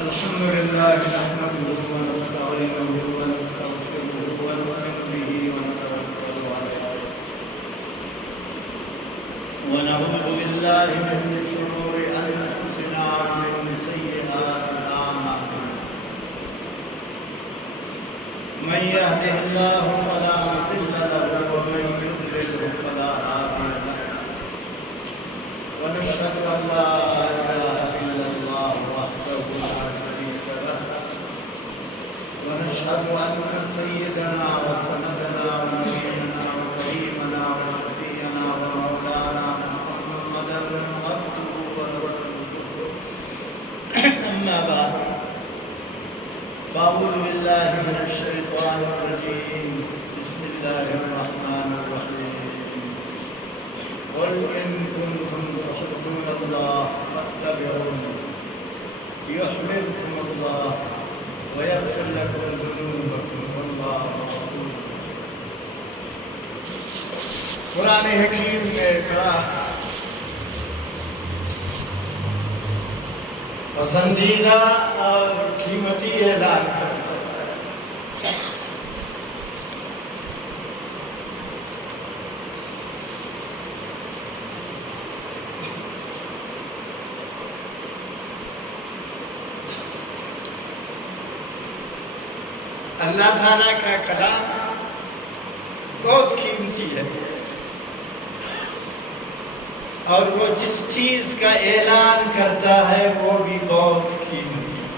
الحمد لله نحمده ونستعينه ونستغفره ونؤمن به ونتوكل عليه ونعوذ بالله من شرور أنفسنا ومن سيئات أعمالنا من يهده الله فلا مضل له ومن يضلل فلا هادي له ونشهد أن لا إله إلا الله وحده لا شريك له ونشهد أن سيدنا وسندنا ونبينا وكريمنا وشفيعنا ومولانا محمدا عبده ورسوله أما بعد فأعوذ بالله من الشيطان الرجيم بسم الله الرحمن الرحيم قل إن كنتم تحبون الله فاتبعوني يحببكم الله ويغفر لكم ذنوبكم والله غفور قرآن حکیم میں کہا پسندیدہ اور قیمتی اعلان کرتا ہے اللہ تعالیٰ کا کلام بہت قیمتی ہے اور وہ جس چیز کا اعلان کرتا ہے وہ بھی بہت قیمتی ہے۔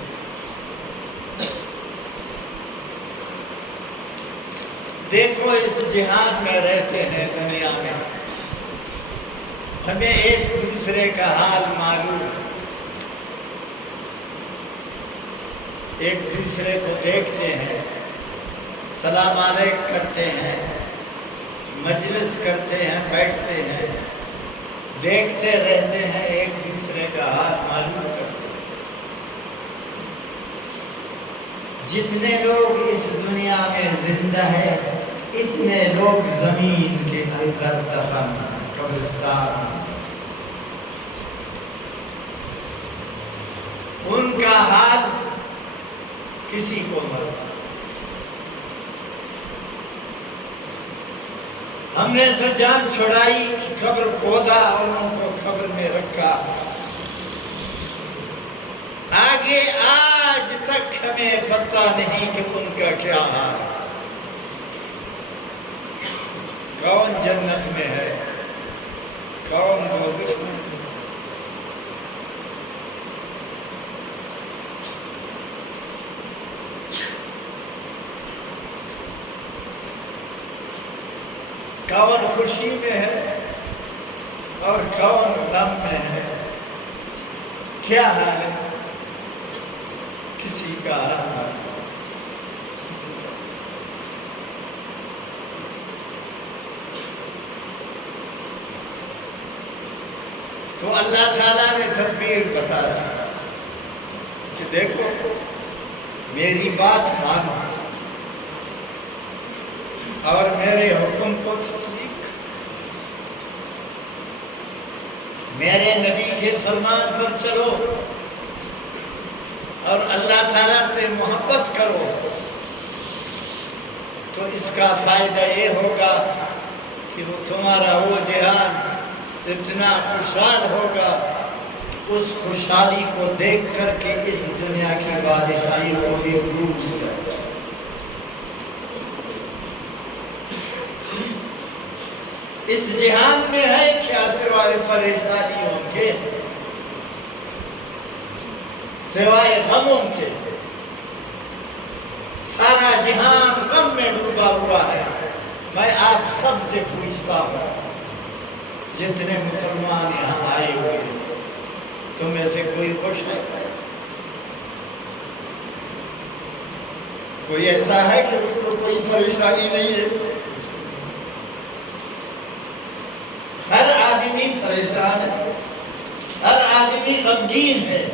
دیکھو اس جہان میں رہتے ہیں دنیا میں، ہمیں ایک دوسرے کا حال معلوم ہے، ایک دوسرے کو دیکھتے ہیں، سلام علیک کرتے ہیں، مجلس کرتے ہیں، بیٹھتے ہیں، دیکھتے رہتے ہیں، ایک دوسرے کا حال معلوم کرتے ہیں۔ جتنے لوگ اس دنیا میں زندہ ہیں اتنے لوگ زمین کے اندر دفن ہیں، قبرستان ہیں۔ ان کا حال کسی کو معلوم۔ ہم نے تو جان چھڑائی، قبر کھودا اور ان کو قبر میں رکھا، آگے آج تک ہمیں پتہ نہیں کہ ان کا کیا حال، کون جنت میں ہے، کون دوزخ میں ہے۔ کون خوشی میں ہے اور کون غم میں ہے، کیا حال ہے کسی کا حال کسی کا۔ تو اللہ تعالیٰ نے تدبیر بتایا کہ دیکھو میری بات مانو اور میرے حکم کو تصدیق، میرے نبی کے فرمان پر چلو اور اللہ تعالیٰ سے محبت کرو، تو اس کا فائدہ یہ ہوگا کہ وہ تمہارا وہ جہان اتنا خوشحال ہوگا، اس خوشحالی کو دیکھ کر کے اس دنیا کی بادشاہی کو بھی بھول جائے۔ اس جہان میں ہے کیا سوائے پریشانیوں کے، سوائے غموں کے؟ سارا جہان غم میں ڈوبا ہوا ہے۔ میں آپ سب سے پوچھتا ہوں، جتنے مسلمان یہاں آئے ہوئے تم میں سے کوئی خوش ہے؟ کوئی ایسا ہے کہ اس کو کوئی پریشانی نہیں ہے؟ ہر آدمی پریشان ہے، ہر آدمی غمگین ہے،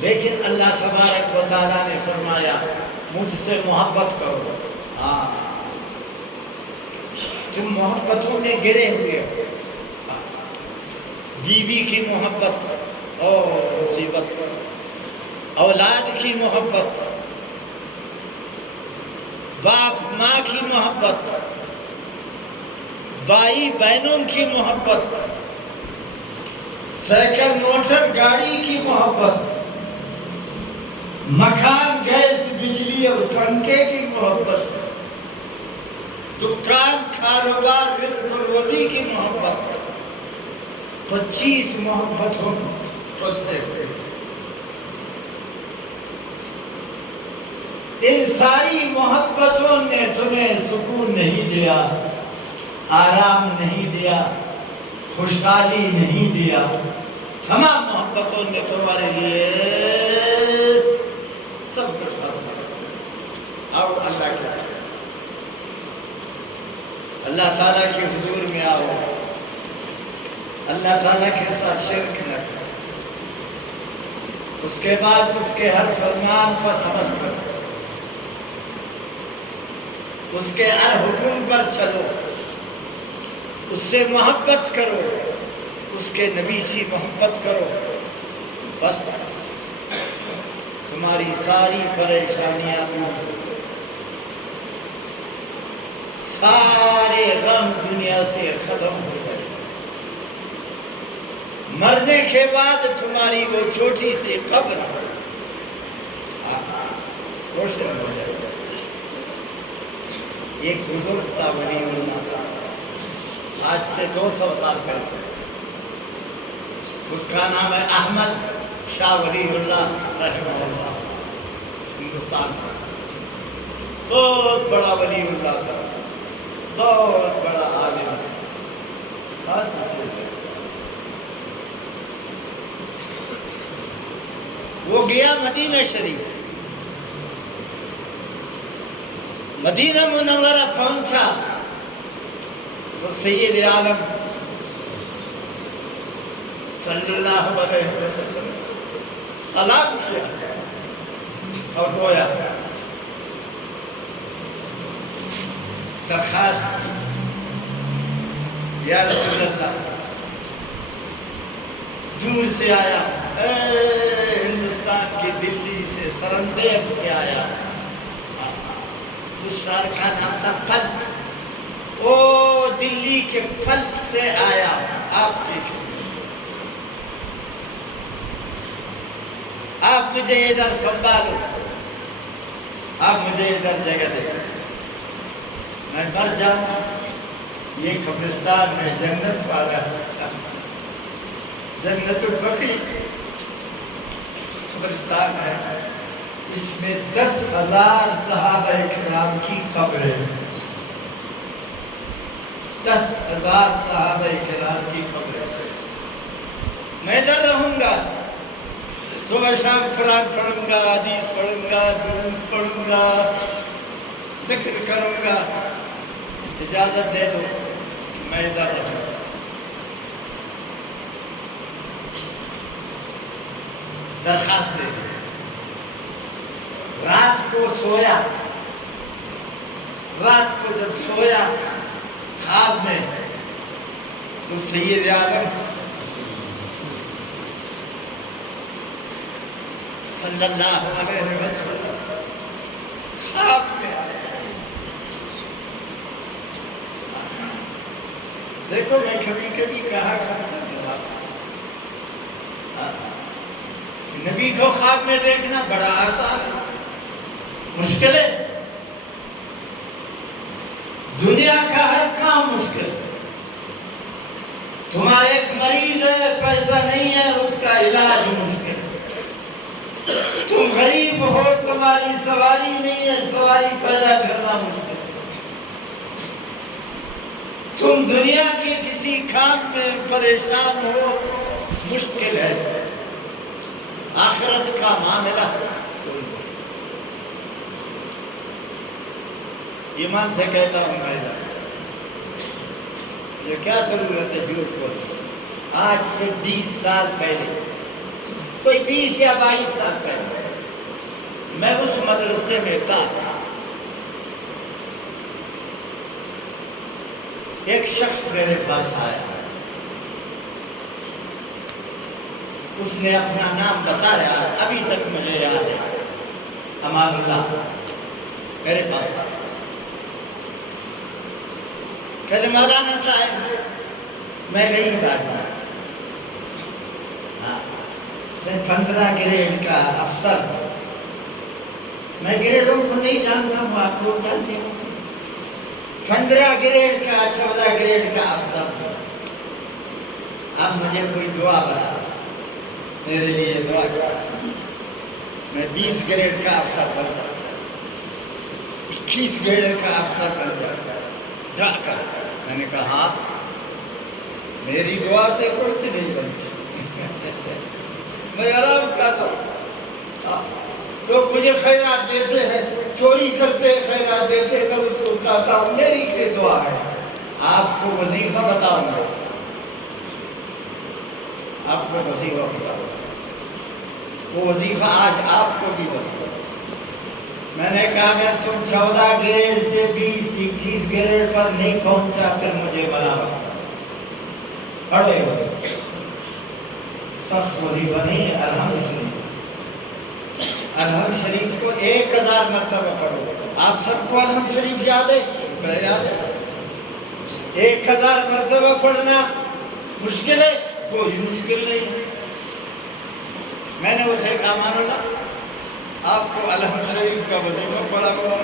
لیکن اللہ تبارک و تعالیٰ نے فرمایا مجھ سے محبت کرو۔ ہاں تم محبتوں میں گرے ہوئے ہو، بیوی کی محبت اور مصیبت، اولاد کی محبت، باپ ماں کی محبت، بھائی بہنوں کی محبت، سائیکل موٹر گاڑی کی محبت، مکان گیس بجلی اور پنکھے کی محبت، دکان کاروبار رزق اور روزی کی محبت، 25 محبتوں پسے ہوئے۔ ان ساری محبتوں نے تمہیں سکون نہیں دیا، آرام نہیں دیا، خوشحالی نہیں دیا۔ تمام محبتوں نے تمہارے لیے سب کچھ ختم کر۔ آؤ اللہ کے اللہ تعالیٰ کے حضور میں آؤ، اللہ تعالیٰ کے ساتھ شرک نہ کرو، اس کے بعد اس کے ہر فرمان پر عمل کرو، اس کے ہر حکم پر چلو، اس سے محبت کرو، اس کے نبی سے محبت کرو، بس تمہاری ساری پریشانیاں دور، سارے غم دنیا سے ختم ہو جائے۔ مرنے کے بعد تمہاری وہ چھوٹی سی قبر روشن ہو جائے۔ ایک بزرگ تھا ولی اللہ، آج سے 200 سال پہلے، اس کا نام ہے احمد شاہ ولی اللہ رحمہ اللہ، ہندوستان کا بہت بڑا ولی اللہ تھا، بہت بڑا عالم تھا، حد سے وہ گیا مدینہ شریف، مدینہ منورہ پہنچا تو سید عالم صلی اللہ علیہ وسلم سلام کیا اور رویا، درخواست کی، یا رسول اللہ، دور سے آیا، ہندوستان کی دلی سے، سرندیب سے آیا، اس شہر کا نام تھا پھلت، او دلی کے پھلت سے آیا آپ کی خدمت، آپ مجھے ادھر سنبھالو، آپ مجھے ادھر جگہ دے، میں مر جاؤں، یہ قبرستان ہے جنت والا، جنت البقیع قبرستان ہے، اس میں 10,000 صحابہ کرام کی قبریں، 10,000 صحابہ کرام کی قبریں، میں ادھر رہوں گا، صبح شام قرآن پڑھوں گا، حدیث پڑھوں گا، درود پڑھوں گا، ذکر کروں گا، اجازت دے دو میں ادھر رہوں گا۔ درخواست دے دی، رات کو سویا، رات کو جب سویا خواب میں تو سید عالم صلی اللہ علیہ وسلم خواب میں آیا۔ دیکھو میں کبھی کبھی کہا کرتا ہوں بات، نبی کو خواب میں دیکھنا بڑا آسان ہے، مشکل ہے، دنیا کا ہر کام مشکل ہے، تمہارا ایک مریض ہے، پیسہ نہیں ہے، اس کا علاج مشکل ہے، تم غریب ہو، تمہاری سواری نہیں ہے، سواری پیدا کرنا مشکل ہے، تم دنیا کے کسی کام میں پریشان ہو، مشکل ہے، آخرت کا معاملہ کوئی مشکل۔ ایمان سے کہتا ہوں میں یہ کیا ضرورت ہے جھوٹ بولنے، آج سے 20 سال پہلے، کوئی 20 یا 22 سال پہلے میں اس مدرسے میں تھا، ایک شخص میرے پاس آیا، اس نے اپنا نام بتایا، ابھی تک مجھے یاد ہے، امان اللہ میرے پاس آیا، کہتے مولانا صاحب میں غریب آدمی، میں 15 گریڈ کا افسر ہوں، میں گریڈوں کو نہیں جانتا ہوں، آپ لوگ جانتے ہوں، 15 گریڈ کا 14 گریڈ کا افسر ہوں، اب مجھے کوئی دعا بتا، میرے لیے دعا کر، میں 20 گریڈ کا افسر بن جاؤں، 21 گریڈ کا افسر بن جاؤں، دعا کر۔ میں نے کہا ہاں، میری دعا سے کچھ نہیں بنتی، میں آرام کھاتا ہوں، لوگ مجھے خیرات دیتے ہیں، چوری کرتے ہیں خیرات دیتے ہیں، میں اس کو کہتا ہوں میری کیا دعا ہے۔ آپ کو وظیفہ بتاؤں گا، آپ کو وظیفہ بتاؤں گا، وہ وظیفہ آج آپ کو بھی بتاؤں گا۔ میں نے کہا اگر تم 14 گریڈ سے 20-21 گریڈ پر نہیں پہنچا پھر مجھے ملامت پڑھے ہو، سخت وظیفہ نہیں ہے، الحمد شریف، الحمد شریف کو 1000 مرتبہ پڑھو۔ آپ سب کو الحمد شریف یاد ہے؟ شکر ہے یاد ہے۔ 1000 مرتبہ پڑھنا مشکل ہے؟ کوئی مشکل نہیں ہے۔ میں نے اسے کہا مان اللہ آپ کو الحمد شریف کا وظیفہ پڑھا ہوا،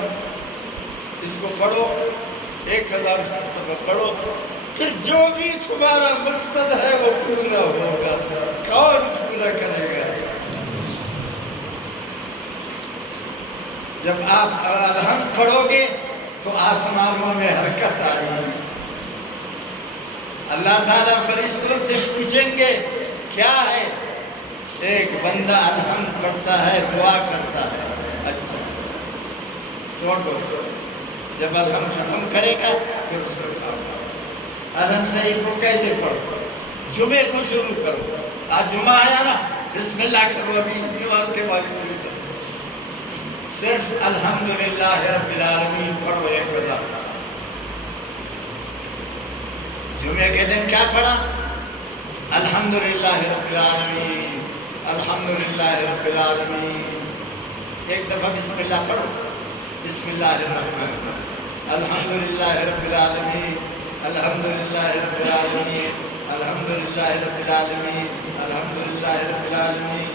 اس کو پڑھو، 1000 مرتبہ پڑھو، پھر جو بھی تمہارا مقصد ہے وہ پورا ہوگا۔ کون پورا کرے گا؟ جب آپ الحمد پڑھو گے تو آسمانوں میں حرکت آئے گی، اللہ تعالیٰ فرشتوں سے پوچھیں گے کیا ہے؟ ایک بندہ الحمد پڑھتا ہے، دعا کرتا ہے، اچھا چھوڑ دو، جب الحمد ختم کرے گا پھر اس کو کام الحمد شریف کو کیسے پڑھو؟ جمعے کو شروع کرو، آج جمعہ آیا نا، بسم اللہ کرو، ابھی نماز کے بعد شروع کرو، صرف الحمدللہ رب العالمین پڑھو 1000۔ جمعے کے دن کیا پڑھا؟ الحمدللہ رب العالمین، الحمدللہ رب العالمین۔ ایک دفعہ بسم اللہ پڑھو، بسم اللہ الرحمن الرحیم، الحمدللہ رب العالمین، الحمدللہ رب العالمین، الحمدللہ رب العالمین، الحمدللہ رب العالمین،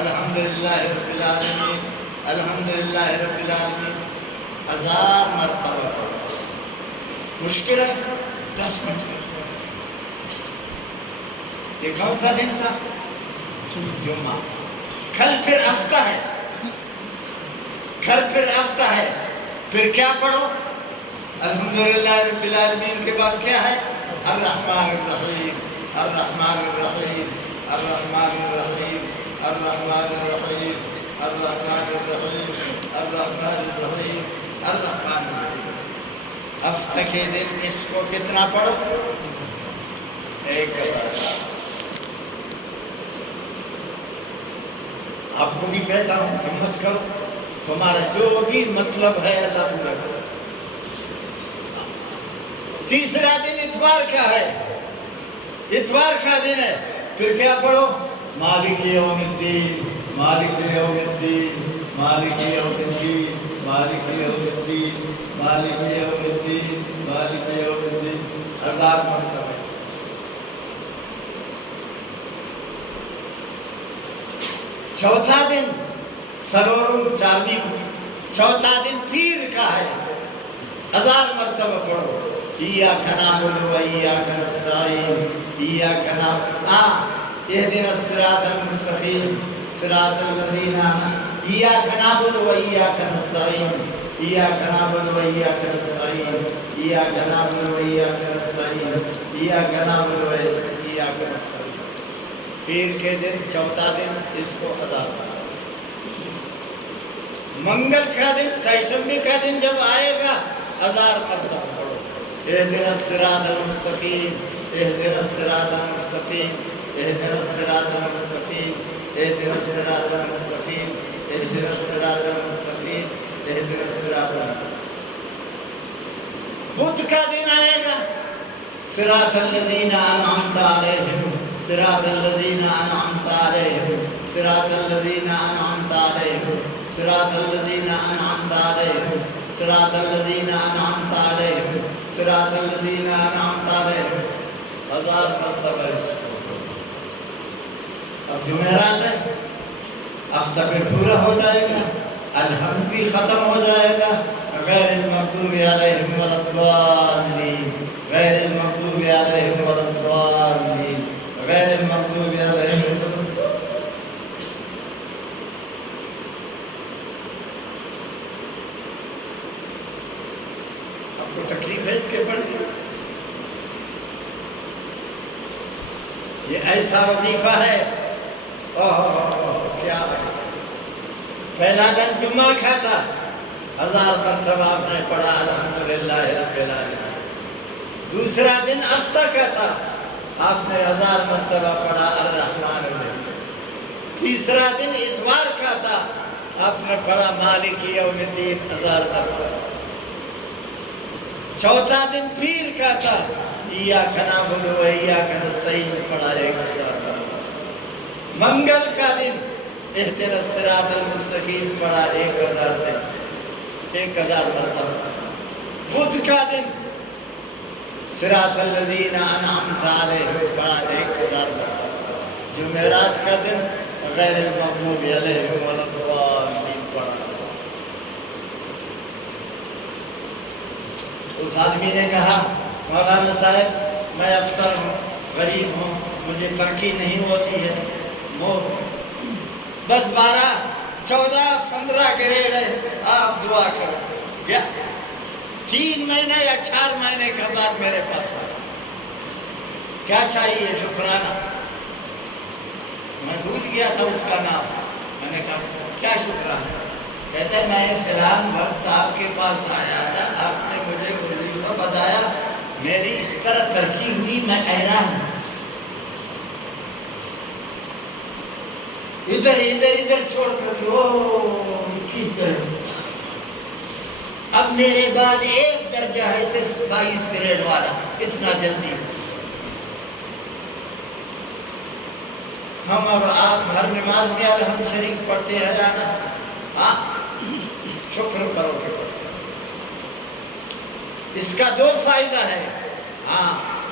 الحمدللہ رب العالمین، الحمدللہ رب العالمین، 1000 مرتبہ پڑھو۔ مشکل ہے؟ 10 منٹ میں۔ یہ کون سا دن تھا؟ جمعہ۔ کل پھر ہفتہ ہے، کل پھر ہفتہ ہے، پھر کیا پڑھو؟ الحمدللہ رب العالمین کے بعد کیا ہے؟ الرحمن الرحیم، الرحمن الرحیم، الرحمن الرحیم، الرحمن الرحیم، الرحمن الرحیم، الرحمن الرحیم، الرحمن الرحیم۔ ہفتہ کے دن اس کو کتنا پڑھو؟ 1000۔ آپ کو بھی کہتا ہوں ہمت کرو، تمہارا جو بھی مطلب ہے اللہ پورا کرو۔ تیسرا دن اتوار کا ہے، اتوار کا دن ہے، پھر کیا پڑھو؟ مالک یوم الدین، مالک یوم الدین، مالک یوم الدین، مالک یوم الدین، مالک یوم الدین، مالک یوم الدین، 1000 مرتبہ۔ چوتھا دن سلورم چارمی کو، چوتھا دن پیر کا ہے، 1000 مرتبہ پڑھو۔ ایاک نعبد و ایاک نستعین، ایاک نعبد اہدنا الصراط المستقیم صراط الذین ایاک نعبد و ایاک نستعین، ایاک نعبد و ایاک نستعین، ایاک نعبد و ایاک نستعین، ایاک نعبد و ایاک نستعین۔ پیر کے دن چوتھا دن اس کو 1000 پڑھو۔ منگل کا دن، سیشنبے کا دن جب آئے گا 1000 مرتبہ پڑھو۔ اہدنا الصراط المستقیم، اہدنا الصراط المستقیم، اہدنا الصراط المستقیم، اہدنا الصراط المستقیم، اہدنا الصراط المستقیم، اہدنا الصراط المستقیم۔ بدھ کا دن آئے گا، صراط الذین انعمت علیہم، صراط الذین انعمت علیہم۔ عليهم صراط الذين أنعمت عليهم صراط الذين أنعمت عليهم صراط الذين أنعمت عليهم صراط الذين أنعمت عليهم 1000 مرتبہ اس کو. اب جمعرات ہے، ہفتہ پہ پورا ہو جائے گا، الحمد بھی ختم ہو جائے گا. غیر المغضوب علیہم ولا الضالین، غیر المغضوب علیہم ولا الضالین، غیر المغضوب علیہم ولا الضالین. آپ کو تکلیف ہے اس کے پڑھنے میں؟ یہ ایسا وظیفہ ہے، کیا پہلا دن جمعہ کا تھا، 1000 مرتبہ آپ نے پڑھا الحمدللہ رب العالمین. دوسرا دن ہفتہ کا تھا، آپ نے 1000 مرتبہ پڑھا الرحمن الرحیم. تیسرا دن اتوار کا تھا، آپ نے پڑھا مالک یوم الدین 1000 دفعہ. چوتھا دن پیر کا تھا، ایاک نعبد و ایاک نستعین پڑھا 1000 دفعہ. منگل کا دن اہدنا الصراط المستقیم پڑھا 1000 مرتبہ. بدھ کا دن صراط الذین انعمت علیہم پڑھا 1000 مرتبہ. جمعرات کا دن غیر المغضوب علیہم ولا الضالین پڑھا. اس آدمی نے کہا مولانا صاحب میں افسر ہوں، غریب ہوں، مجھے ترقی نہیں ہوتی ہے، بس 12 14 15 گریڈ ہے، آپ دعا کرو. گیا 3 مہینے یا 4 مہینے کے بعد میرے پاس آیا، کیا چاہیے؟ شکرانہ. میں بھول گیا تھا اس کا نام. میں نے کہا کیا شکرانہ؟ کہتے ہیں میں فلان وقت آپ کے پاس آیا تھا، آپ نے مجھے وظیفہ بتایا، میری اس طرح ترقی ہوئی، میں حیران ہوں. ادھر چھوڑ کر 21 درجہ. اب میرے بعد 1 درجہ ہے صرف 22 گریڈ والا. اتنا جلدی ہم اور آپ ہر نماز میں الحمد شریف پڑھتے ہیں جانا. ہاں شکر کرو کہ پڑھتے ہیں. اس کا 2 فائدہ ہے.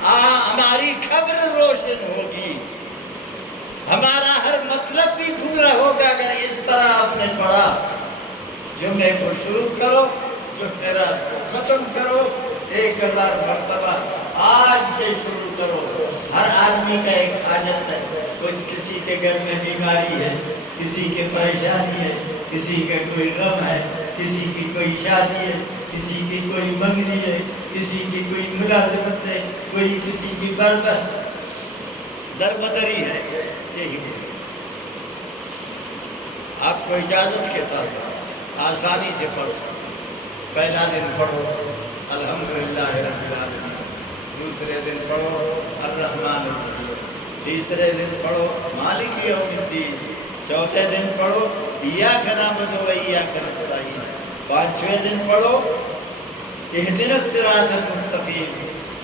ہماری قبر روشن ہوگی، ہمارا ہر مطلب بھی پورا ہوگا اگر اس طرح آپ نے پڑھا. جمعے کو شروع کرو، جمعرات کو ختم کرو. 1000 مرتبہ آج سے شروع کرو. ہر آدمی کا ایک حاجت ہے. کسی کے گھر میں بیماری ہے، کسی کے پریشانی ہے، کسی کا کوئی غم ہے، کسی کی کوئی شادی ہے، کسی کی کوئی منگنی ہے، کسی کی کوئی ملازمت ہے، کوئی کسی کی دربدری ہے. یہی آپ کو اجازت کے ساتھ بتائیں، آسانی سے پڑھ سکتے. پہلا دن پڑھو الحمدللہ رب العالمین، دوسرے دن پڑھو الرحمن الرحیم، تیسرے دن پڑھو مالک یوم الدین، چوتھے دن پڑھو ایاک نعبد و ایاک نستعین، 5ویں دن پڑھو اہدنا الصراط المستقیم،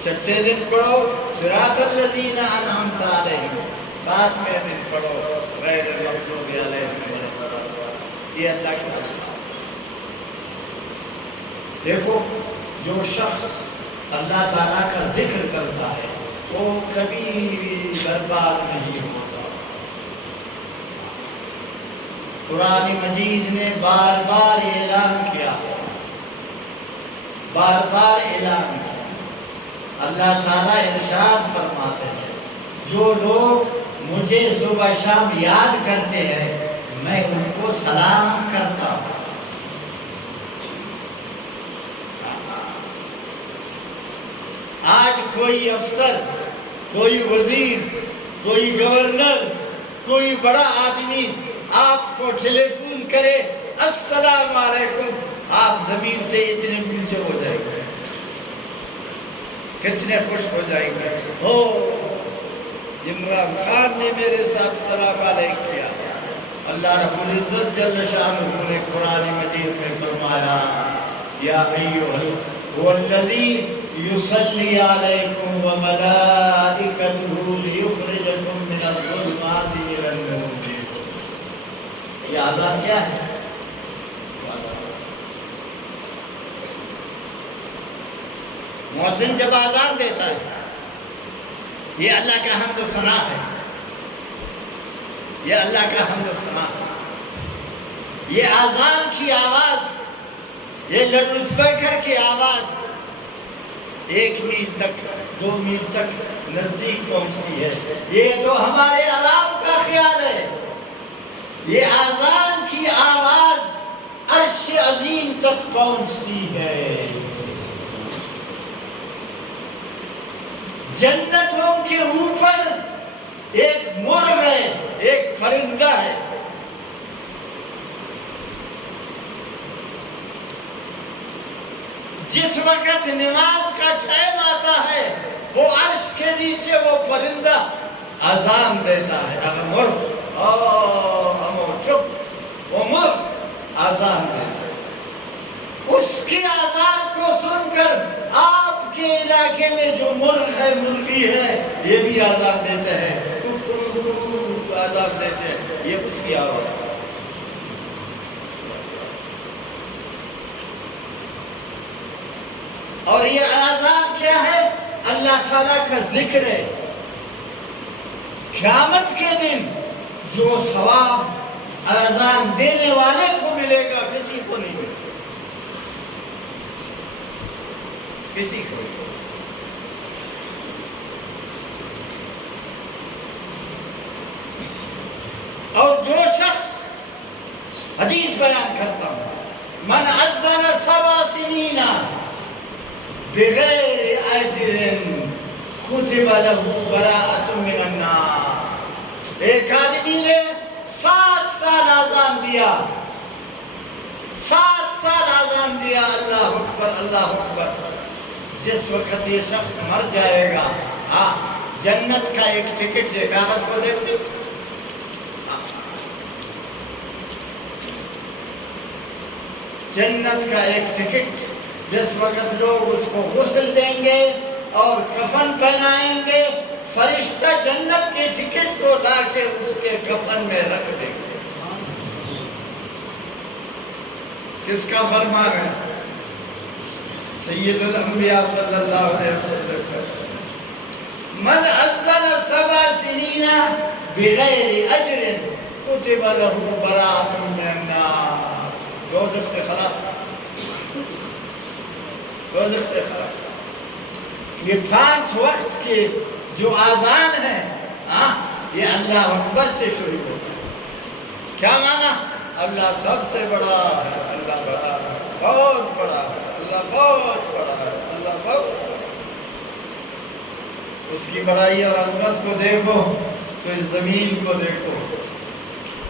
6 دن پڑھو صراط الذین انعمت علیہم، 7ویں دن پڑھو غیر المغضوب علیہم ولا الضالین. یہ اللہ کی عظمت. دیکھو جو شخص اللہ تعالیٰ کا ذکر کرتا ہے وہ کبھی بھی برباد نہیں ہوتا. قرآن مجید نے بار بار اعلان کیا ہے، بار بار اعلان کیا. اللہ تعالیٰ ارشاد فرماتے ہیں جو لوگ مجھے صبح شام یاد کرتے ہیں میں ان کو سلام کرتا ہوں. آج کوئی افسر، کوئی وزیر، کوئی گورنر، کوئی بڑا آدمی آپ کو ٹیلی فون کرے السلام علیکم، آپ زمین سے اتنے اونچے ہو جائیں گے، کتنے خوش ہو جائیں گے. ہو عمران خان نے میرے ساتھ سلام علیکم کیا. اللہ رب العزت جل شانہ نے قرآن مجید میں فرمایا یا ایھا والذی یصلی علیکم وملائکتہ لیخرجکم من الظلمات الی النور. آزان کیا ہے؟ مؤذن جب آزان دیتا ہے، یہ اللہ کا حمد و ثنا ہے، یہ اللہ کا حمد و ثنا ہے۔ یہ آزان کی آواز، یہ لاؤڈ اسپیکر کی آواز 1 میل تک، 2 میل تک نزدیک پہنچتی ہے۔ یہ تو ہمارے عوام کا خیال ہے، یہ آزان کی آواز عرش عظیم تک پہنچتی ہے۔ جنتوں کے اوپر ایک مرغ ہے، ایک پرندہ ہے، جس وقت نماز کا ٹائم آتا ہے وہ عرش کے نیچے وہ پرندہ اذان دیتا ہے۔ اگر مرغ وہ مرغ اذان دیتا ہے، اس کی اذان کو سن کر آپ کے علاقے میں جو مرغ ہے، مرغی ہے، یہ بھی اذان دیتے ہیں، اذان دیتے ہیں، یہ اس کی آواز ہے۔ اور یہ اذان کیا ہے؟ اللہ تعالیٰ کا ذکر ہے۔ قیامت کے دن جو ثواب اذان دینے والے کو ملے گا، کسی کو نہیں ملے گا، کسی کو نہیں۔ اور جو شخص، حدیث بیان کرتا ہوں، من اذن 7 سنین بغیر اجر کتب له براءۃ من النار۔ ایک آدمی نے 7 سال اذان دیا، 7 سال اذان دیا، اللہ اکبر اللہ اکبر۔ جس وقت یہ شخص مر جائے گا، جنت کا ایک ٹکٹ ہے، کاغذ کو دیکھتے، جنت کا ایک ٹکٹ، جس وقت لوگ اس کو غسل دیں گے اور کفن پہنائیں گے، فرشتہ جنت کے ٹکٹ کو لا کے اس کے کفن میں رکھ دیں گے۔ کس کا فرمان ہے؟ سید الانبیاء صلی اللہ علیہ وسلم کا۔ من اذن 7 سنین بغیر اجر کتب له براءۃ من النار۔ دوزخ سے خلاص، دوزخ سے خلاص۔ یہ 5 وقت کے جو آذان ہے، یہ اللہ اکبر سے شروع ہوتا ہے۔ کیا معنی؟ اللہ سب سے بڑا ہے، اللہ بڑا ہے، بہت بڑا ہے، اللہ بہت بڑا ہے، اللہ بہت بڑا ہے۔ اس کی بڑائی اور عظمت کو دیکھو تو اس زمین کو دیکھو،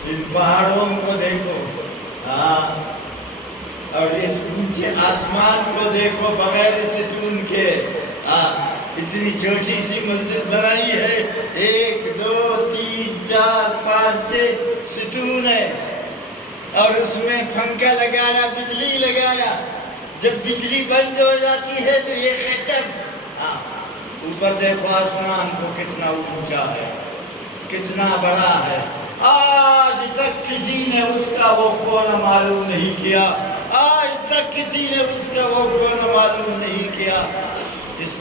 ان پہاڑوں کو دیکھو، اور اس اونچے آسمان کو دیکھو بغیر ستون کے۔ اتنی چھوٹی سی مسجد بنائی ہے، 1 2 3 4 5 6 ستون ہے، اور اس میں پنکھا لگایا، بجلی لگایا۔ جب بجلی بند ہو جاتی ہے تو یہ ختم۔ اوپر دیکھو آسمان کو کتنا اونچا ہے، کتنا بڑا ہے۔ آج تک کسی نے اس کا وہ کونا معلوم نہیں کیا، آج تک کسی نے اس کا وہ کونا معلوم نہیں کیا۔ اس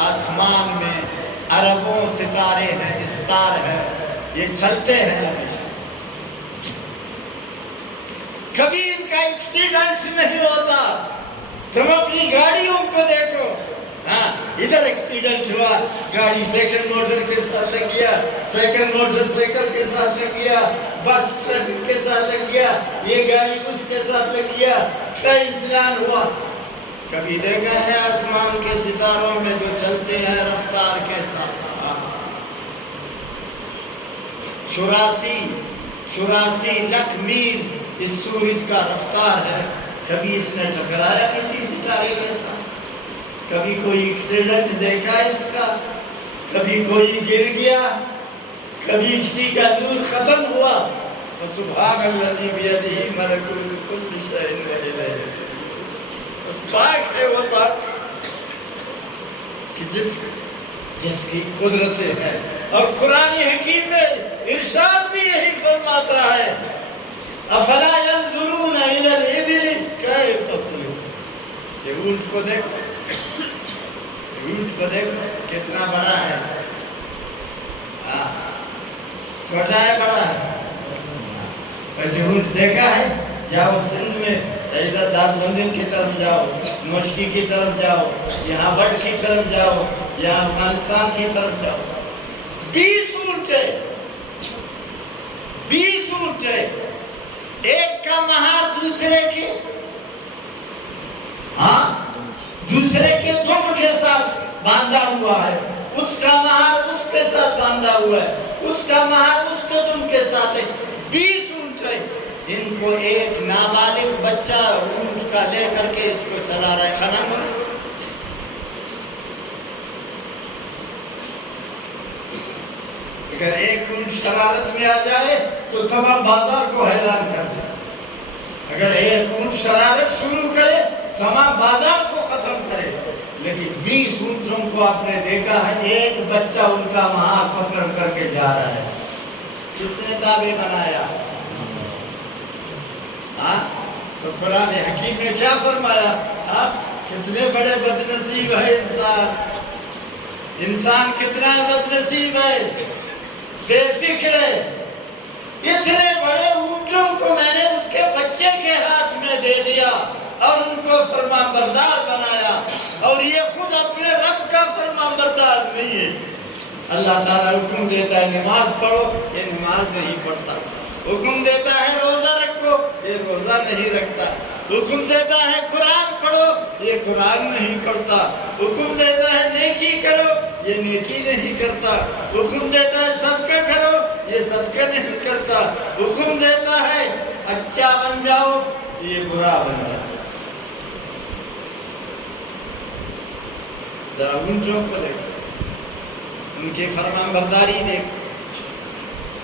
آسمان میں اربوں ستارے ہیں، استار ہیں، یہ چلتے ہیں ہمیشہ، کبھی ان کا ایکسیڈنٹ نہیں ہوتا۔ تم اپنی گاڑیوں کو دیکھو، ادھر ایکسیڈنٹ ہوا، گاڑی سیکنڈ موٹر کے ساتھ لگ گیا، سیکنڈ موٹر سائیکل کے ساتھ لگ گیا، بس ٹرک کے ساتھ لگ گیا، یہ گاڑی اس کے ساتھ لگ گیا، ٹرین فلان ہوا۔ کبھی دیکھا ہے آسمان کے ستاروں میں جو چلتے ہیں رفتار کے ساتھ؟ 84 لاکھ میل اس سورج کا رفتار ہے۔ کبھی اس نے ٹکرایا کسی ستارے کے ساتھ؟ کبھی کوئی ایکسیڈنٹ دیکھا اس کا؟ کبھی کوئی گر گیا؟ کبھی کسی کا نور ختم ہوا؟ فسبحان الذی بیدہ ملکوت کل شیء والیہ ترجع۔ اس پاک ہے وہ ذات کہ جس کی قدرتیں ہیں۔ اور قرآن حکیم میں ارشاد بھی یہی فرماتا ہے افلا ينظرون الى الابل كيف خلقت. یہ اونٹ کو دیکھو، اونٹ کو دیکھو کتنا بڑا ہے، چھوٹا ہے بڑا ہے. ویسے اونٹ دیکھا ہے؟ جاؤ سندھ میں ادھر دان بندن کی طرف جاؤ، نوشکی کی طرف جاؤ، یہاں وٹ کی طرف جاؤ، یہاں افغانستان کی طرف جاؤ، 20 اونٹ ہے، 20 اونٹ ہے. ایک کا مہار دوسرے کے دوسرے کے دم کے ساتھ باندھا ہوا ہے، اس کا مہار اس کے ساتھ باندھا ہوا ہے، اس کا مہار اس کے دم کے ساتھ ہے. 20 اونٹ ہے. ان کو ایک نابالغ بچہ اونٹ کا لے کر کے اس کو چلا رہا ہے. خنانگ اگر ایک اونٹ شرارت میں آ جائے تو تمام بازار کو حیران کر دے. اگر ایک اونٹ شرارت شروع کرے تمام بازار کو ختم کرے. لیکن 20 اونٹوں کو آپ نے دیکھا ہے، ایک بچہ ان کا مہار پکڑ کر کے جا رہا ہے. کس نے تابع بنایا؟ تو قرآن حکیم نے کیا فرمایا؟ کتنے بڑے بدنصیب ہے انسان، انسان کتنا بد نصیب ہے، بے فکر ہے. اتنے بڑے اونٹوں کو میں نے اس کے بچے کے ہاتھ میں دے دیا اور ان کو فرمان بردار بنایا، اور یہ خود اپنے رب کا فرمان بردار نہیں ہے. اللہ تعالیٰ حکم دیتا ہے نماز پڑھو، یہ نماز نہیں پڑھتا. حکم دیتا ہے روزہ رکھو، یہ روزہ نہیں رکھتا. حکم دیتا ہے قرآن پڑھو، یہ قرآن نہیں پڑھتا. حکم دیتا ہے نیکی کرو، یہ نیکی نہیں کرتا. حکم دیتا ہے صدقہ کرو، یہ صدقہ نہیں کرتا. حکم دیتا ہے اچھا بن جاؤ، یہ برا بن جاتا. ذرا اونٹوں کو دیکھو، ان کی فرمان برداری دیکھو.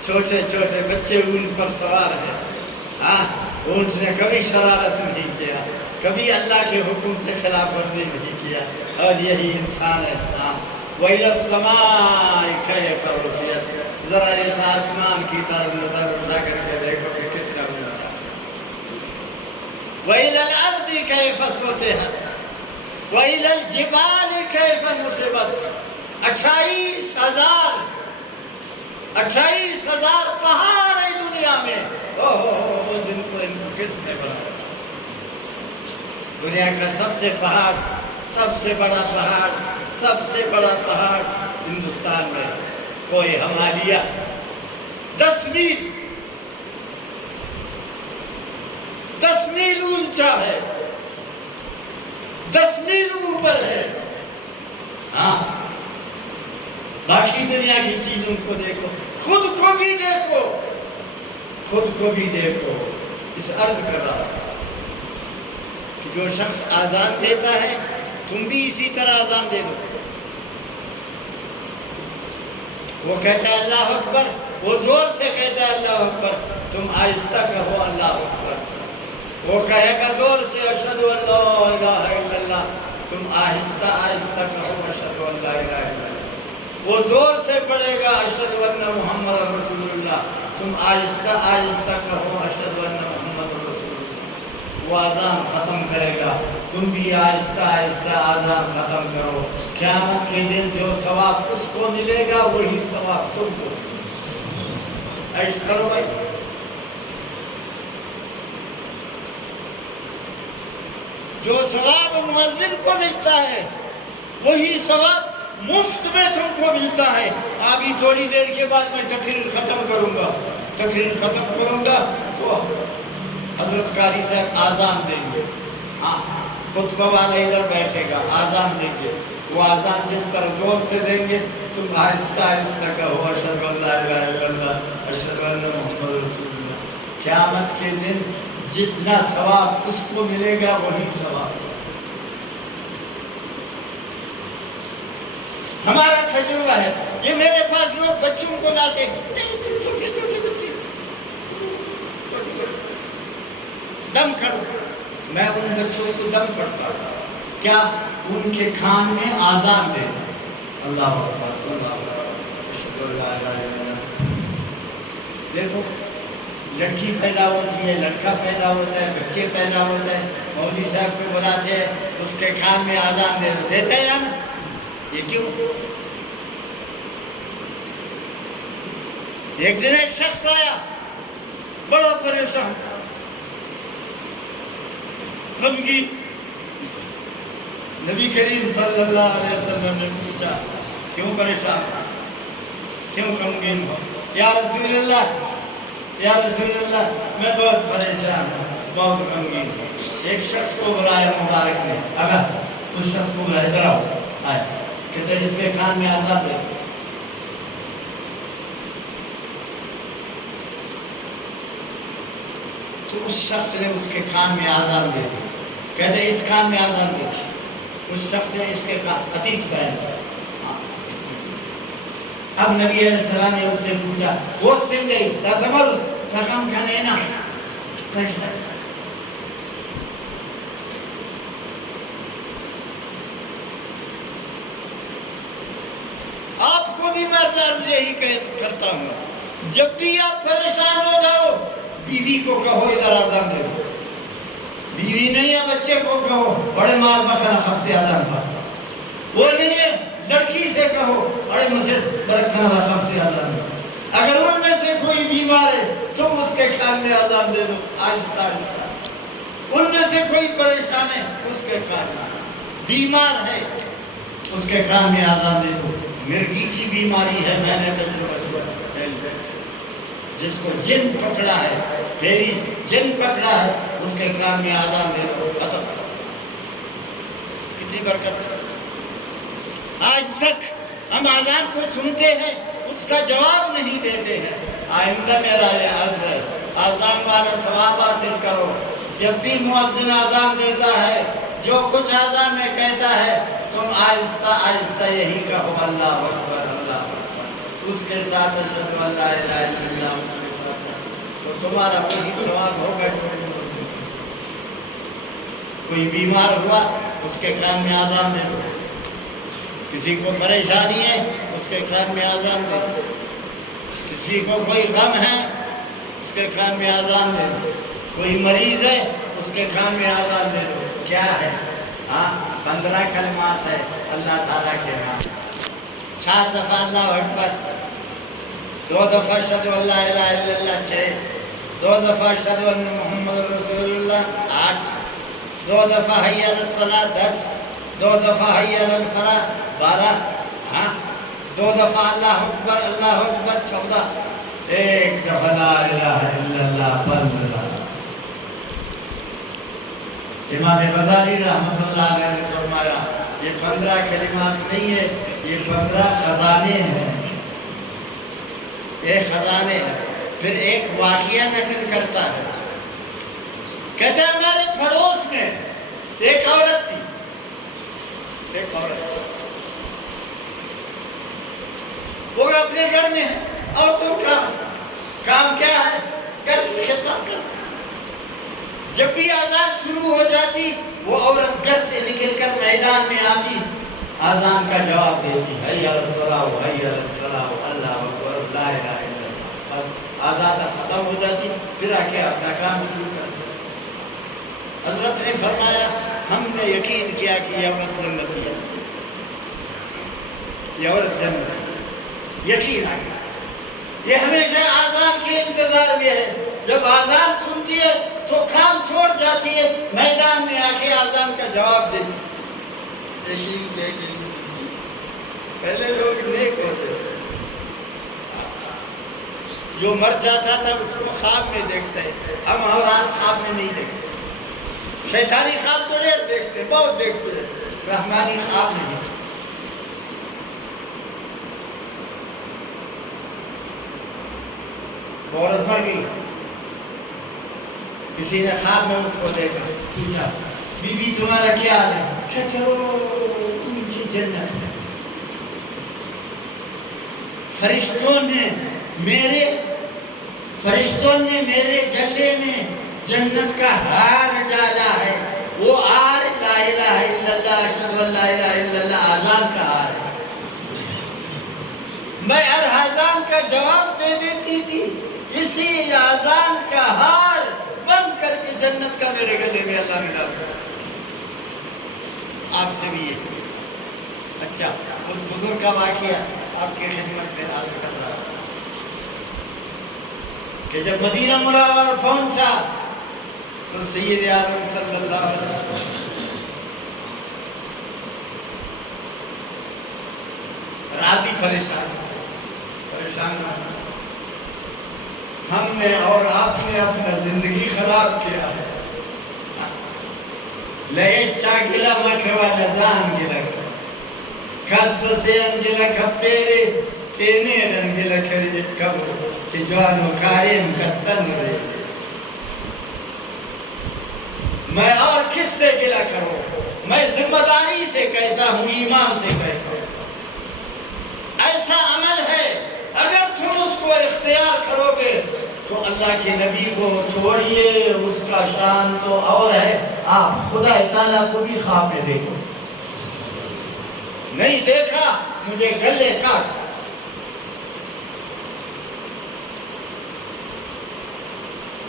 چھوٹے چھوٹے بچے اونٹ پر سوار ہیں. اونٹ نے کبھی شرارت نہیں کیا، کبھی اللہ کے حکم سے خلاف ورزی نہیں کیا. اور یہی انسان ہے. وَإِلَى السَّمَاءِ كَيْفَ رُفِعَتْ. ذرا اس آسمان کی طرف نظر اٹھا کر کے دیکھو کہ کتنا اونچا. وَإِلَى الْأَرْضِ كَيْفَ سُطِحَتْ وَإِلَى الْجِبَالِ كَيْفَ نُصِبَتْ. 28,000 پہاڑ ہے دنیا میں. دن کو ان کو کس نے بنایا؟ دنیا کا سب سے بڑا پہاڑ، سب سے بڑا پہاڑ ہندوستان میں کوئی ہمالیہ 10 میل اونچا ہے، 10 میل اوپر ہے. باقی دنیا کی چیزوں کو دیکھو، خود کو بھی دیکھو. اس عرض کر رہا تھا کہ جو شخص آزان دیتا ہے تم بھی اسی طرح آزان دے دو. وہ کہتا ہے اللہ اکبر، وہ زور سے کہتا ہے اللہ اکبر، تم آہستہ کہو اللہ اکبر. وہ کہے گا زور سے اشہد ان لا الہ الا اللہ، تم آہستہ کہو اشہد ان لا الہ الا اللہ. وہ زور سے پڑھے گا اشہد ان محمد رسول اللہ، تم آہستہ کہو اشہد ان محمد رسول اللہ. وہ اذان ختم کرے گا، تم بھی آہستہ اذان ختم کرو. قیامت کے دن جو ثواب اس کو ملے گا وہی ثواب تم کو. عیش کرو بھائی. جو ثواب مؤذن کو ملتا ہے وہی ثواب مفت میں تم کو ملتا ہے. ابھی تھوڑی دیر کے بعد میں تقریر ختم کروں گا تو حضرت قاری صاحب آزان دیں گے. خطبہ والا ادھر بیٹھے گا، آزان دیں گے. وہ آزان جس طرح زور سے دیں گے تم آہستہ کہو اشہد ان لا الہ الا اللہ اشہد ان محمد رسول اللہ. قیامت کے دن جتنا ثواب اس کو ملے گا وہی ثواب. ہمارا تجربہ ہے. یہ میرے پاس لوگ بچوں کو لاتے، چھوٹے بچے دم کرو. میں ان بچوں کو دم کرتا ہوں. کیا؟ ان کے کان میں آزان دیتا. اللہ اکبر اللہ اکبر اشہد ان لا الہ الا اللہ. دیکھو لڑکی پیدا ہوتی ہے، لڑکا پیدا ہوتا ہے، بچے پیدا ہوتے ہیں، مولوی صاحب کو بلاتے ہیں، اس کے کان میں اذان دے دو، دیتے ہیں یا نا؟ یہ کیوں؟ ایک دن ایک شخص آیا بڑا پریشان، غمگین، نبی کریم صلی اللہ علیہ وسلم نے پوچھا کیوں پریشان، کیوں غمگین ہو؟ یا رسول اللہ، یا رسول اللہ میں بہت پریشان ہوں، بہت غمگین ہوں۔ ایک شخص کو بلایا مبارک نے، اگر اس شخص کو بلایا ادھر آؤ، آئے کہتے ہیں اس کے کان میں اذان دے۔ تو اس شخص نے اس کے کان میں اذان دے دی، کہتے ہیں اس کان میں اذان دے دی۔ اس شخص نے اس کے کان حدیث بیان کیا۔ اب نبی علیہ السلام نے اس سے پوچھا وہ سن گئی رسمرز پیغام کھانے نا آپ کو بھی میں عرض یہی کرتا ہوں، جب بھی آپ پریشان ہو جاؤ بیوی کو کہو ادھر اذان دے دو، بیوی نہیں ہے بچے کو کہو بڑے مال مکھنا خفتے اذان پر، وہ نہیں ہے لڑکی سے کہو بڑے مسجد برکھنا خفتے اذان پر۔ اگر ان میں سے کوئی بیمار ہے تم اس کے کان میں اذان دے دو آہستہ آہستہ، ان میں سے کوئی پریشان ہے اس کے کان میں، بیمار ہے اس کے کان میں اذان دے دو۔ مرگی کی بیماری ہے، میں نے تجربہ کیا، جس کو جن پکڑا ہے، پھیری جن پکڑا ہے، اس کے کان میں اذان دے دو، ختم۔ کتنی برکت! آج تک ہم اذان کو سنتے ہیں، اس کا جواب نہیں دیتے ہیں۔ آئندہ میرا عرض ہے اذان والا ثواب حاصل کرو، جب بھی مؤذن اذان دیتا ہے جو کچھ اذان میں کہتا ہے تم آہستہ آہستہ یہی کہو اللہ اکبر اللہ اکبر، اس کے ساتھ اشہد ان لا الہ الا اللہ، اس کے ساتھ اشہد، تو تمہارا وہی ثواب ہوگا۔ کوئی بیمار ہوا اس کے کان میں اذان دے دو، کسی کو پریشانی ہے اس کے کان میں اذان دے دو، کسی کو کوئی غم ہے اس کے کان میں اذان دے دو، کوئی مریض ہے اس کے کان میں اذان دے دو۔ کیا ہے؟ 15 کلمات ہے اللہ تعالیٰ کے نام، 4 دفعہ اللہ اکبر، 2 دفعہ اشہد ان لا الہ الا اللہ، 6، 2 دفعہ اشہد ان محمد رسول اللہ، 8، 2 دفعہ حی علی الصلاۃ، 10، 2 دفعہ حی علی الفلاح، 12، 2 دفعہ اللہ اکبر 14، 1 دفعہ لا الہ الا اللہ 15۔ امام غزالی رحمۃ اللہ علیہ نے فرمایا یہ 15 کلمات نہیں ہے، یہ 15 خزانے ہیں، یہ خزانے ہیں۔ پھر ایک واقعہ نقل کرتا ہے، کہتا ہے ہمارے پڑوس میں ایک عورت تھی، ایک عورت، وہ اپنے گھر میں ہے، عورتوں کا کام کیا ہے؟ گھر کی خدمت کرنا۔ جب بھی اذان شروع ہو جاتی وہ عورت گھر سے نکل کر میدان میں آتی، اذان کا جواب دیتی، حی علی الصلاۃ حی علی الفلاح اللہ اکبر لا الہ الا اللہ، بس اذان ختم ہو جاتی، پھر آ کے اپنا کام شروع کرتی۔ حضرت نے فرمایا ہم نے یقین کیا کہ یہ عورت جنتی ہے، یہ عورت جنتی ہے، یقین آ گیا۔ یہ ہمیشہ اذان کے انتظار میں ہے، جب اذان سنتی ہے تو کام چھوڑ جاتی ہے، میدان میں آ کے اذان کا جواب دیتی۔ یقین پہلے لوگ نیک ہوتے تھے، جو مر جاتا تھا اس کو خواب میں دیکھتے ہیں، ہم رات خواب میں نہیں دیکھتے، شیطانی خواب تو ڈیر دیکھتے، بہت دیکھتے ہیں، رحمانی خواب نہیں۔ عورت مر گئی، کسی نے خواب میں اس کو دیکھا، پوچھا بی بی تمہارا کیا حال ہے؟ کہتے وہ اونچی جنت میں، فرشتوں نے میرے گلے میں جنت کا ہار ڈالا ہے، وہ ہار لا الہ الا اللہ اشہد ان لا الہ الا اللہ اذان کا ہار ہے۔ میں ہر اذان کا جواب دے دیتی تھی، اسی اذان میرے گلے میں اللہ نے ڈال دیا۔ آپ سے بھی یہ اچھا اس بزرگ کا واقعہ آپ کی خدمت میں عرض کر رہا ہوں کہ جب مدینہ منورہ پہنچا تو سید عالم صلی اللہ علیہ وسلم رات ہی پریشان ہم نے اور آپ نے اپنا زندگی خراب کیا ہے۔ لہچا گلا مکھوا لزان گلا کس سے انگلا کپیرے تینے رنگلا کھرے کبو کہ جوانو کاریم کتن رہے میں اور کس سے گلا کروں؟ میں ذمہ داری سے کہتا ہوں، ایمان سے کہتا ہوں۔ ایسا عمل ہے اگر تم اس کو اختیار کرو گے تو اللہ کے نبی کو چھوڑیے، اس کا شان تو اور ہے، آپ خدا تعالیٰ کو بھی خواب میں دیکھو۔ نہیں دیکھا مجھے گلے کاٹ۔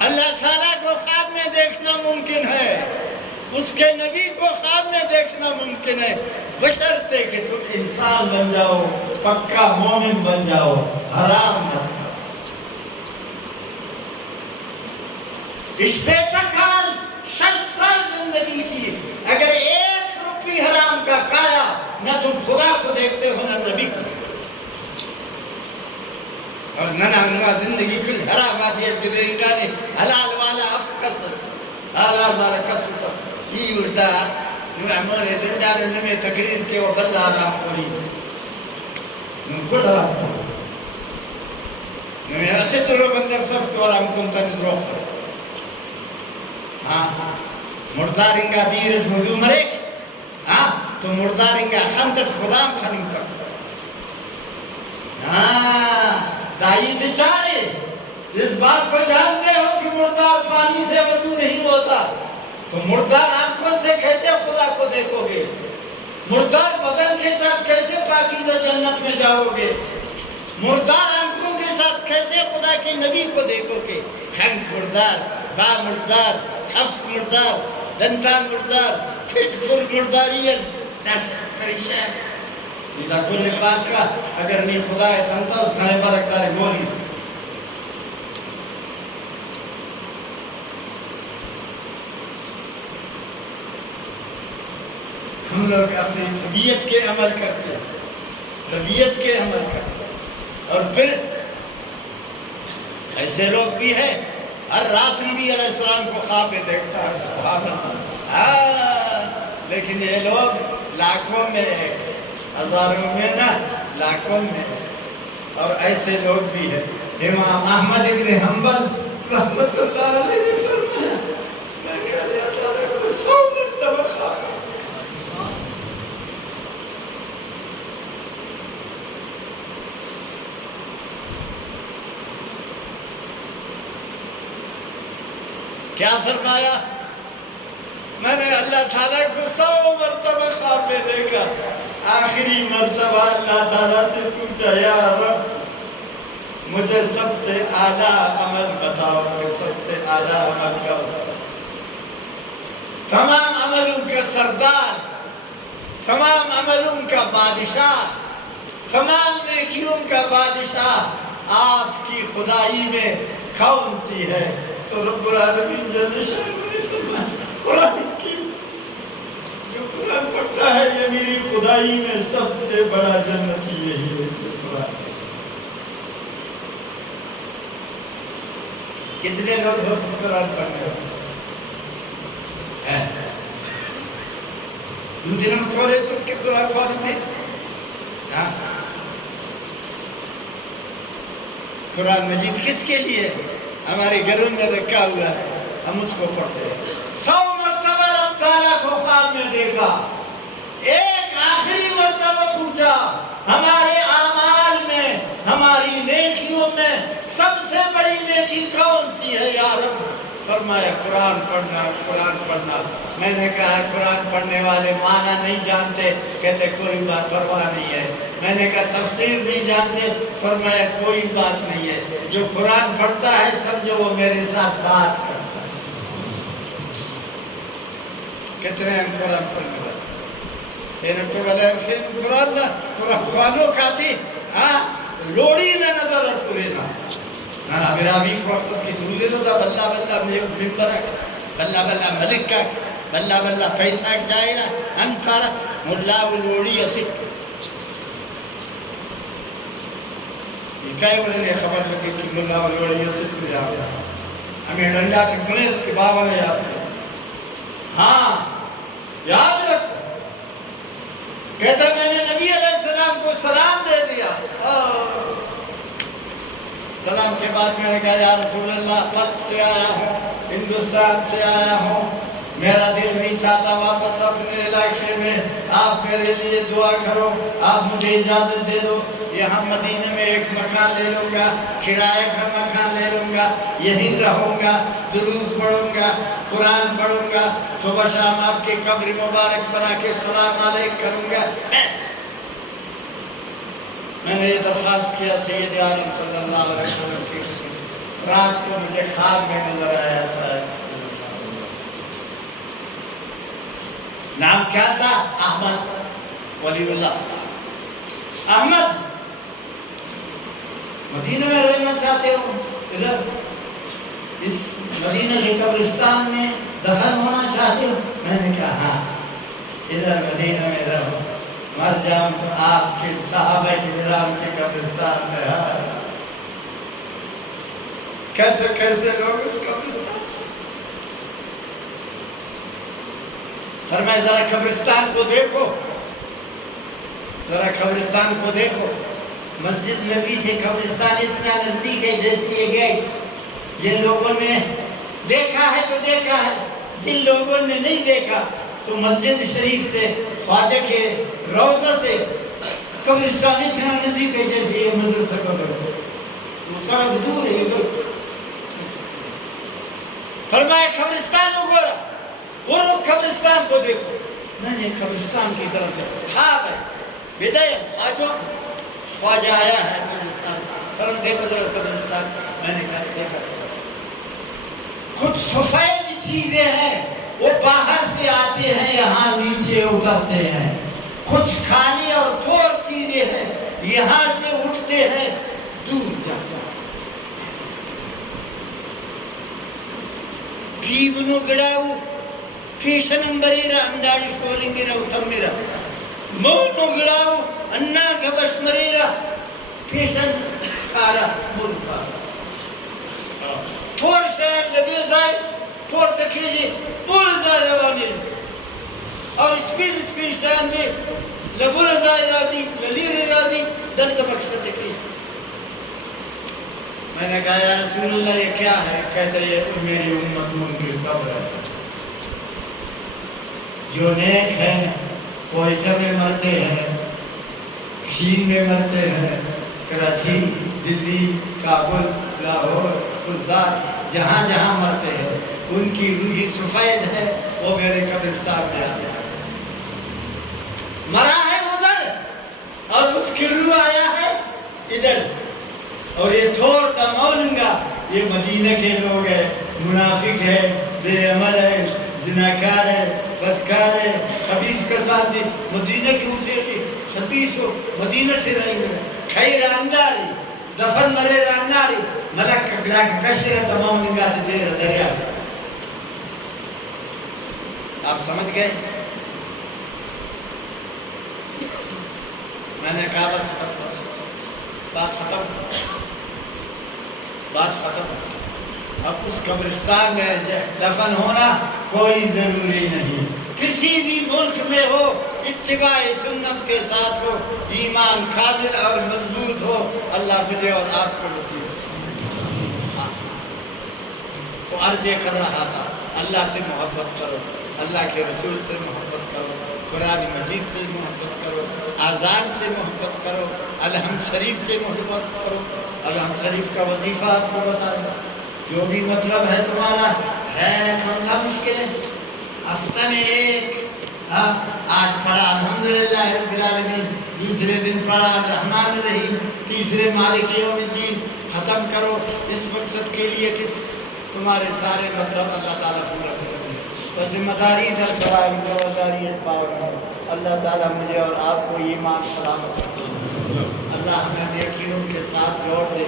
اللہ تعالیٰ کو خواب میں دیکھنا ممکن ہے، اس کے نبی کو خواب میں دیکھنا ممکن ہے، بشرطے کہ تم انسان بن جاؤ، پکا مومن بن جاؤ، حرام مت کرو۔ اشتیتکال 6 سال زندگی تھی، اگر 1 روپی حرام کا کھایا نہ تم خدا کو دیکھتے ہو نہ نبی کو دیکھتے ہو، اور نہ زندگی کل حراماتی البدرنگانی حلال والا افقصص حلال والا قصص یہ اردا نو عمور زندان نمی تقریر کے و بلا حرام خوری نو کل حرام خوری نمی رسد رو بندر صفت و حرام کنتا ندروخ صفت مردارنگا دیرش موضوع مریک تو مردارنگا خمتت خدام خنیم تک دائی بیچارے اس بات کو جانتے ہو کہ مردار پانی سے وضو نہیں ہوتا تو مردار آنکھوں سے کیسے خدا کو دیکھو گے؟ مردار بدن کے ساتھ کیسے پاکیزہ جنت میں جاؤ گے؟ مردار آنکھوں کے ساتھ کیسے خدا کے نبی کو دیکھو گے؟ کھنگ مردار، با مردار، خف مردار، دنتا مردار، پھٹ پر مرداریل ناسا پریشان دیدہ کل پاک کا اگر نہیں خدا ہے سنتا اس کھانے پر اکتار گولی سے ہم لوگ اپنی طبیعت کے عمل کرتے اور پھر ایسے لوگ بھی ہیں ہر رات نبی علیہ السلام کو خواب میں دیکھتا ہے سبحان اللہ لیکن یہ لوگ لاکھوں میں ایک، ہزاروں میں نہ لاکھوں میں ایک، اور ایسے لوگ بھی ہیں۔ امام احمد ابن حنبل رحمت اللہ علیہ نے فرمایا میں نے اللہ تعالیٰ کو 100 مرتبہ خواب کیا فرمایا؟ میں نے اللہ تعالیٰ کو 100 مرتبہ خواب میں دیکھا، آخری مرتبہ اللہ تعالیٰ سے پوچھا یا رب مجھے سب سے اعلیٰ عمل بتاؤ کہ سب سے اعلیٰ عمل کا تمام عملوں کا سردار، تمام عملوں کا بادشاہ، تمام نیکیوں کا بادشاہ آپ کی خدائی میں کون سی ہے؟ تو رب العالمین جل شانہ نے فرمایا قرآن کی جو قرآن پڑھتا ہے یہ میری خدائی میں سب سے بڑا جنتی یہی ہے۔ کتنے لوگ ہو قرآن پڑھنے والے دوسرے میں تھوڑے سن کے قرآن پڑھنے میں قرآن مجید کس کے لیے ہے؟ ہمارے گھروں میں رکھا ہوا ہے، ہم اس کو پڑھتے ہیں۔ 100 مرتبہ رب تعالیٰ کو خواب میں دیکھا، ایک آخری مرتبہ پوچھا ہمارے اعمال میں، ہماری نیکیوں میں سب سے بڑی نیکی کون سی ہے یا رب؟ فرمایا قرآن پڑھنا، قرآن پڑھنا۔ میں نے کہا قرآن پڑھنے والے معنی نہیں جانتے، کہتے کوئی بات پرواہ نہیں ہے۔ میں نے کہا تفسیر نہیں جانتے، فرمایا کوئی بات نہیں ہے، جو قرآن پڑھتا ہے سمجھو وہ میرے ساتھ بات کرتا ہے۔ کتنے ہیں قرآن پڑھنے والے تینے تو گلے فین قرآن نا قرآن خوانو کھاتی لوڑی نہ نظر رچوری نا میرا بھی وقت کی دودی تو دا بلہ بلہ ممبر ہے بلہ بلہ ملک کا بلہ بلہ پیسہ جائے نا انکارا ملا لوڑی اسٹ یہ کئی انہیں خبر لگی کہ ملا لوڑی اسٹ لیا گیا ہمیں ڈنڈا تھے کنے اس کے بابا نے یاد کیا ہاں یاد رکھو کہتا میں نے نبی علیہ السلام کو سلام دے دیا سلام کے بعد میں نے کہا یا رسول اللہ ملک سے آیا ہوں ہندوستان سے آیا ہوں میرا دل نہیں چاہتا واپس اپنے علاقے میں آپ میرے لیے دعا کرو آپ مجھے اجازت دے دو یہاں مدینے میں ایک مکان لے لوں گا کرائے کا مکان لے لوں گا یہیں رہوں گا درود پڑھوں گا قرآن پڑھوں گا صبح شام آپ کے قبر مبارک پر آ کے سلام علیک کروں گا بس میں نے یہ درخواست کیا سید عالم صلی اللہ علیہ وسلم کی رات کو مجھے خواب میں نظر آیا صاحب نام کیا تھا احمد ولی اللہ احمد مدینہ میں رہنا چاہتے ہو ادھر اس مدینہ کے قبرستان میں دفن ہونا چاہتے ہو میں نے کہا ہاں ادھر مدینہ میں رہو مر جاؤں تو آپ کے صحابہ کرام کے قبرستان میں کیسے کیسے لوگ اس قبرستان فرمائے ذرا قبرستان کو دیکھو ذرا قبرستان کو دیکھو مسجد نبی سے قبرستان اتنا نزدیک ہے جیسے یہ گیٹ جن لوگوں نے دیکھا ہے تو دیکھا ہے جن لوگوں نے نہیں دیکھا تو مسجد شریف سے خواجہ کے روضہ سے قبرستان اتنا نزدیک ہے جیسے یہ مدرسہ کا گھر وہ سڑک دور ہے یہ دور فرمائے قبرستان وغیرہ وہ لوگ قبرستان کو دیکھو میں نے قبرستان کی طرف دیکھو خواب ہے بدایا خواجہ آیا ہے میرے ساتھ فرمائے دیکھو ذرا قبرستان میں نے کہا دیکھا قبرستان کچھ سفید چیزیں ہیں وہ باہر سے آتے ہیں یہاں نیچے اترتے ہیں کچھ کھانی اور تھوڑ چیزیں ہیں یہاں سے اٹھتے ہیں دور جاتے ہیں کیبنو گڑاو کیشنم بریرا انداڑی شولنگیرا اتمیرا مونو گڑاو اننا گبش مریرا کیشن کھارا مول کھارا تھوڑ شہر لگے زائے تھوڑ تکیجی بول زائے روانی اور سپین شہر دے لبول زائے راضی للیر راضی دل تبکشت تکیجی میں نے کہا یا رسول اللہ یہ کیا ہے کہتا ہے یہ میری امت ان کی قبر ہے جو نیک ہیں کوئٹہ میں مرتے ہیں کشین میں مرتے ہیں کراچی دلی کابل لاہور خزدار جہاں جہاں مرتے ہیں ان کی روحی سفید ہے وہ میرے قبرستان میں آتے ہیں مرا ہے ادھر اور اس کی روح آیا ہے ادھر اور یہ تھوڑ دمولنگا یہ مدینہ کے لوگ ہیں منافق ہے بے عمل ہے زناکار ہے بدکار ہے خبیث کا ساتھ دی مدینہ کی اسے خبیث ہو مدینہ سے رہی گئے خیر انداری دفن مرے رانگاری ملک کا گلا کا کشر دمولنگا دے دریا آپ سمجھ گئے میں نے کہا بس بس بس بات ختم اب اس قبرستان میں دفن ہونا کوئی ضروری نہیں کسی بھی ملک میں ہو اتباع سنت کے ساتھ ہو ایمان کامل اور مضبوط ہو اللہ مجھے اور آپ کو نصیب تو عرض یہ کر رہا تھا اللہ سے محبت کرو اللہ کے رسول سے محبت کرو قرآن مجید سے محبت کرو آذان سے محبت کرو الحمد شریف سے محبت کرو الحمد شریف کا وظیفہ آپ کو بتا دیں جو بھی مطلب ہے تمہارا ہے کون سا مشکل ہے ہفتہ میں ایک آج پڑھا الحمدللہ رب العالمین دوسرے دن پڑھا الرحمن الرحیم تیسرے مالک یوم الدین ختم کرو اس مقصد کے لیے کس تمہارے سارے مطلب اللہ تعالیٰ پورا کرے تو ذمہ داری در قرائم ذمہ داری پاؤں اللہ تعالیٰ مجھے اور آپ کو ایمان سلامت رکھے، اللہ ہمیں نیکیوں کے ساتھ جوڑ دے،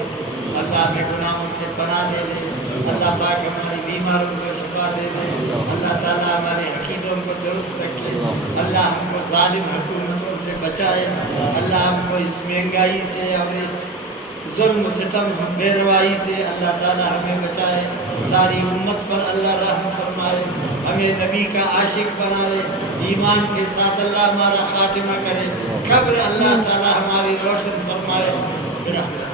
اللہ ہمیں گناہوں سے پناہ دے دے، اللہ پاک ہماری بیماروں کو شفا دے دے، اللہ تعالیٰ ہمارے عقیدوں کو درست رکھے، اللہ ہم کو ظالم حکومتوں سے بچائے، اللہ ہم کو اس مہنگائی سے اور اس ظلم ستم بے روائی سے اللہ تعالیٰ ہمیں بچائے، ساری امت پر اللہ رحم فرمائے، ہمیں نبی کا عاشق بنائے، ایمان کے ساتھ اللہ ہمارا خاتمہ کرے، قبر اللہ تعالیٰ ہماری روشن فرمائے برحمت۔